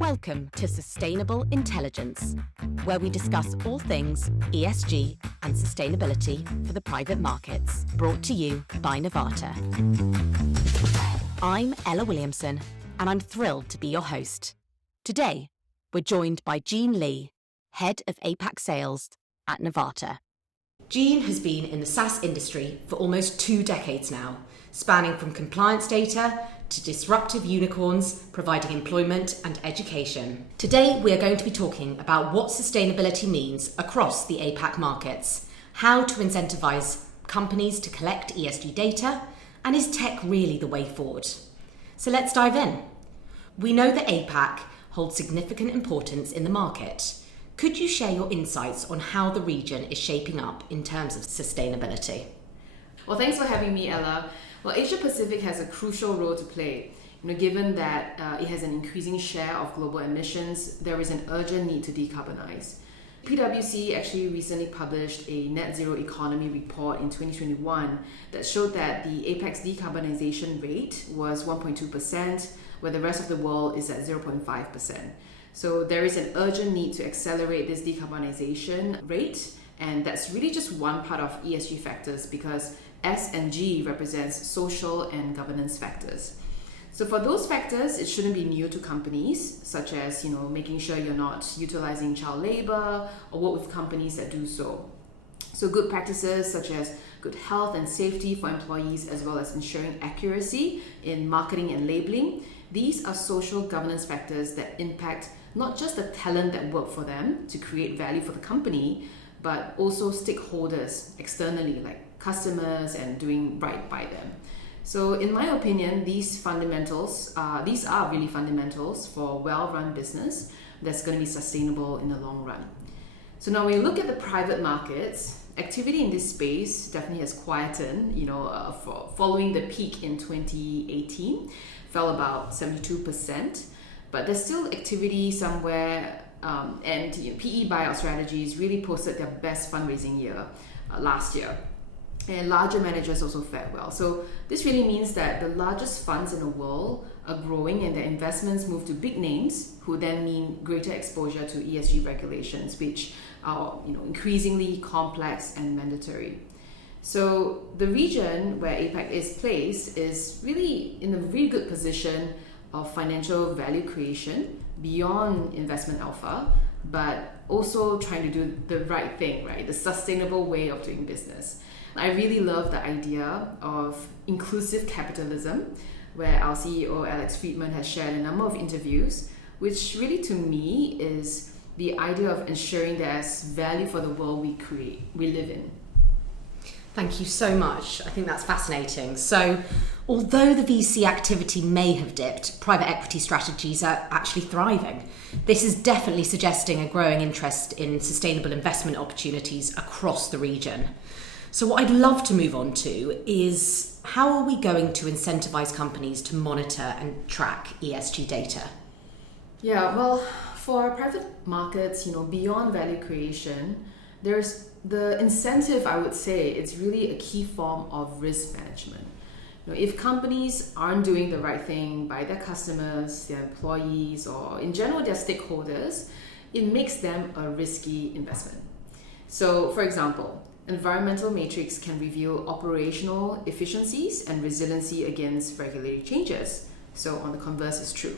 Welcome to Sustainable Intelligence, where we discuss all things ESG and sustainability for the private markets, brought to you by Novata. I'm Ella Williamson, and I'm thrilled to be your host. Today, we're joined by Jeanne Lee, Head of APAC Sales at Novata. Jeanne has been in the SaaS industry for almost 2 decades now, spanning from compliance data to disruptive unicorns, providing employment and education. Today, we are going to be talking about what sustainability means across the APAC markets, how to incentivize companies to collect ESG data, and is tech really the way forward? So let's dive in. We know that APAC holds significant importance in the market. Could you share your insights on how the region is shaping up in terms of sustainability? Well, thanks for having me, Ella. Well, Asia Pacific has a crucial role to play. Given that it has an increasing share of global emissions, there is an urgent need to decarbonize. PwC actually recently published a net zero economy report in 2021 that showed that the APAC's decarbonization rate was 1.2%, where the rest of the world is at 0.5%. So there is an urgent need to accelerate this decarbonization rate, and that's really just one part of ESG factors, because S and G represents social and governance factors. So for those factors, it shouldn't be new to companies, such as making sure you're not utilizing child labor or work with companies that do so. So good practices such as good health and safety for employees, as well as ensuring accuracy in marketing and labeling. These are social governance factors that impact not just the talent that work for them to create value for the company, but also stakeholders externally, like customers, and doing right by them. So in my opinion, these are really fundamentals for a well-run business that's going to be sustainable in the long run. So now when you look at the private markets, activity in this space definitely has quietened, following the peak in 2018, fell about 72%, but there's still activity somewhere, and PE buyout strategies really posted their best fundraising year last year. And larger managers also fared well. So this really means that the largest funds in the world are growing, and their investments move to big names, who then mean greater exposure to ESG regulations, which are increasingly complex and mandatory. So the region where APAC is placed is really in a really good position of financial value creation beyond investment alpha, but also trying to do the right thing, right? The sustainable way of doing business. I really love the idea of inclusive capitalism, where our CEO Alex Friedman has shared a number of interviews, which really to me is the idea of ensuring there's value for the world we live in. Thank you so much. I think that's fascinating. So, although the VC activity may have dipped, private equity strategies are actually thriving. This is definitely suggesting a growing interest in sustainable investment opportunities across the region. So what I'd love to move on to is, how are we going to incentivize companies to monitor and track ESG data? Yeah, well, for private markets, beyond value creation, there's the incentive. I would say it's really a key form of risk management. If companies aren't doing the right thing by their customers, their employees, or in general their stakeholders, it makes them a risky investment. So, for example, environmental matrix can reveal operational efficiencies and resiliency against regulatory changes. So on the converse is true.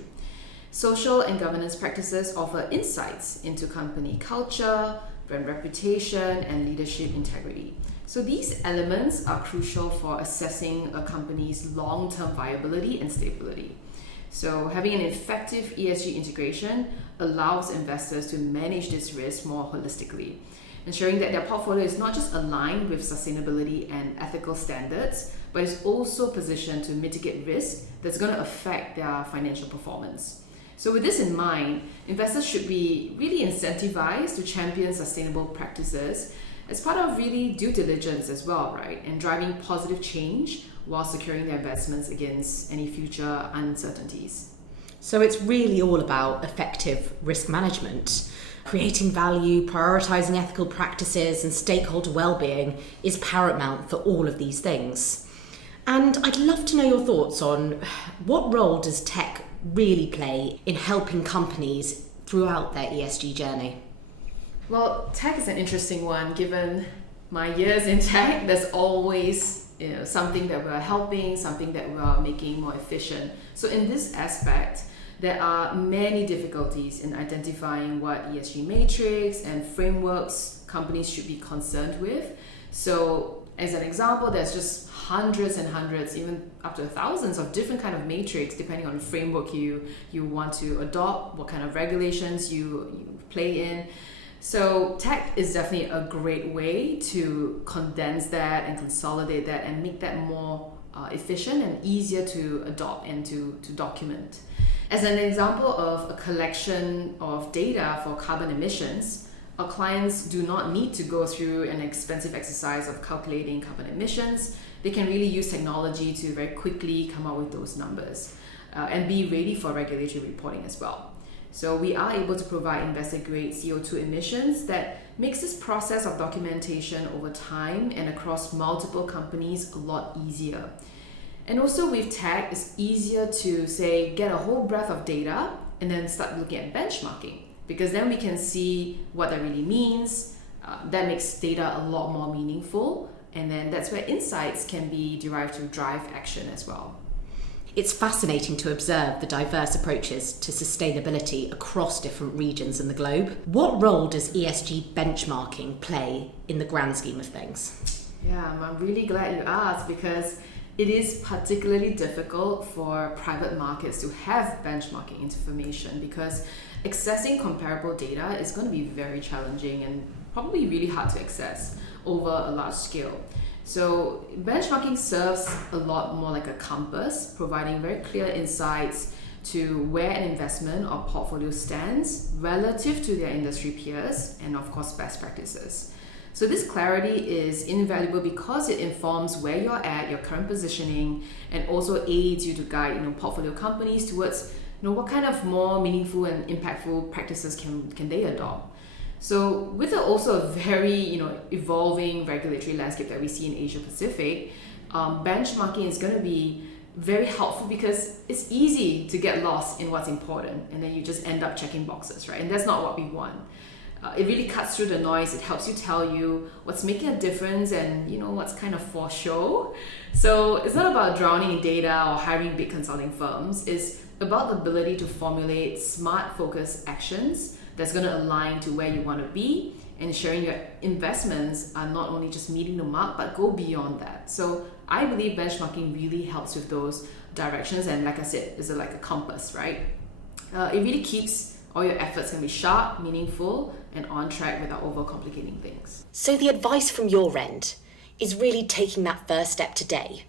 Social and governance practices offer insights into company culture, brand reputation, and leadership integrity. So these elements are crucial for assessing a company's long-term viability and stability. So having an effective ESG integration allows investors to manage this risk more holistically, ensuring that their portfolio is not just aligned with sustainability and ethical standards, but is also positioned to mitigate risk that's going to affect their financial performance. So with this in mind, investors should be really incentivized to champion sustainable practices as part of really due diligence as well, right? And driving positive change while securing their investments against any future uncertainties. So it's really all about effective risk management. Creating value, prioritizing ethical practices, and stakeholder well-being is paramount for all of these things. And I'd love to know your thoughts on what role does tech really play in helping companies throughout their ESG journey? Well, tech is an interesting one. Given my years in tech, there's always something that we're helping, something that we're making more efficient. So in this aspect, there are many difficulties in identifying what ESG matrix and frameworks companies should be concerned with. So as an example, there's just hundreds and hundreds, even up to thousands of different kind of matrix, depending on the framework you want to adopt, what kind of regulations you play in. So tech is definitely a great way to condense that and consolidate that and make that more efficient and easier to adopt and to document. As an example of a collection of data for carbon emissions, our clients do not need to go through an expensive exercise of calculating carbon emissions. They can really use technology to very quickly come up with those numbers and be ready for regulatory reporting as well. So we are able to provide investor-grade CO2 emissions that makes this process of documentation over time and across multiple companies a lot easier. And also with tech, it's easier to say, get a whole breadth of data and then start looking at benchmarking, because then we can see what that really means. That makes data a lot more meaningful. And then that's where insights can be derived to drive action as well. It's fascinating to observe the diverse approaches to sustainability across different regions in the globe. What role does ESG benchmarking play in the grand scheme of things? Yeah, I'm really glad you asked, because it is particularly difficult for private markets to have benchmarking information, because accessing comparable data is going to be very challenging and probably really hard to access over a large scale. So benchmarking serves a lot more like a compass, providing very clear insights to where an investment or portfolio stands relative to their industry peers and of course best practices. So this clarity is invaluable because it informs where you're at, your current positioning, and also aids you to guide portfolio companies towards what kind of more meaningful and impactful practices can they adopt. So with also a very evolving regulatory landscape that we see in Asia Pacific, benchmarking is going to be very helpful because it's easy to get lost in what's important and then you just end up checking boxes, right? And that's not what we want. It really cuts through the noise. It helps you tell you what's making a difference and what's kind of for show. So it's not about drowning in data or hiring big consulting firms. It's about the ability to formulate smart, focused actions that's going to align to where you want to be, and ensuring your investments are not only just meeting the mark, but go beyond that. So I believe benchmarking really helps with those directions. And like I said, it's like a compass, right? It really keeps all your efforts going to be sharp, meaningful, and on track without overcomplicating things. So the advice from your end is really taking that first step today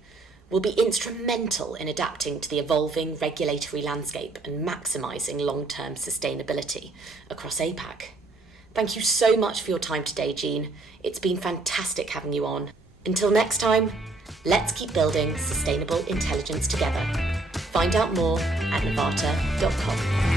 will be instrumental in adapting to the evolving regulatory landscape and maximising long-term sustainability across APAC. Thank you so much for your time today, Jeanne. It's been fantastic having you on. Until next time, let's keep building sustainable intelligence together. Find out more at novata.com.